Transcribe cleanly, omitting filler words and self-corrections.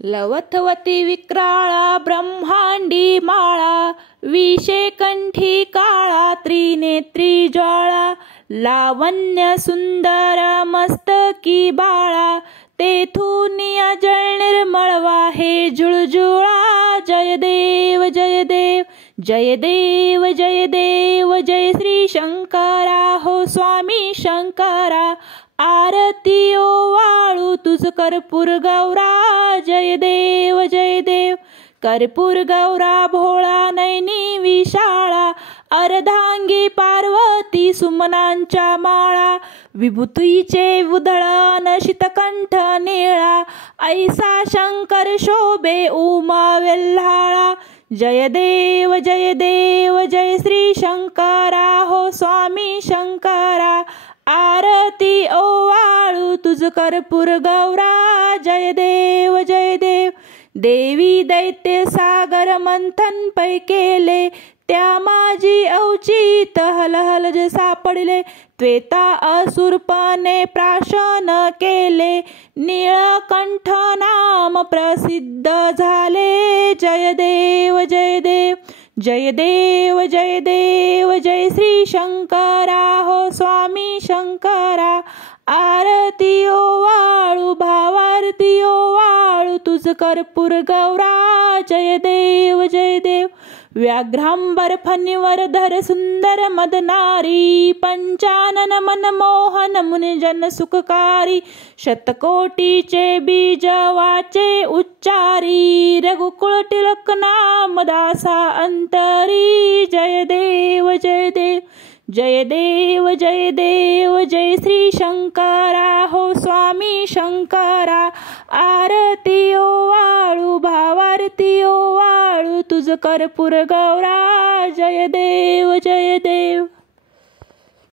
लवथवती विक्राळा ब्रह्मांडी माळा, विषे कंठी काळा त्रिनेत्री ज्वाळा, लावण्य सुंदर मस्तकी बाळा, तेथून जळ निर्मळवा हे झुळझुळा। जय देव जय देव जय देव जय देव जय श्री शंकरा हो स्वामी शंकरा। आरती ओवाळू तुझ कर्पूर गौरा। जय देव जय देव कर्पूर गौरा भोळा नयनी विशाळा, अर्धांगी पार्वती सुमनांच्या माळा, विभूतीचे उधळण शीतकंठ निळा, ऐसा शंकर शोभे उमा वेल्हाळा। जय देव जय देव जय श्री शंकरा हो स्वामी शंकरा। आरती ओवाळू तुझ कर्पूर गौरा। जय देव जय देव देवी दैत्य सागर मंथन पै केले, त्या माझी अवचित हलहल जे सापडले, त्वेता असुरपणे प्राशन केले, नीळकंठ नाम प्रसिद्ध झाले। जय देव जय देव जय देव जय देव जय श्री शंकरा हो स्वामी शंकरा। आरती ओवाळू भावारती ओवाळू तुझ कर्पूर गौरा। जय देव जय देव व्याघ्रांबर फणीवरधर सुंदर मदनारी, पंचानन मनमोहन मुनिजन सुखकारी, शतकोटीचे बीज वाचे उच्चारी, रघुकुळ टिळक नाम दासा अंतरी। जय देव जय देव जय देव जय देव जय श्री शंकरा हो स्वामी शंकरा। आरती ओवाळू भावारती ओवाळू तुझ कर्पूर गौरा। जय देव जय देव।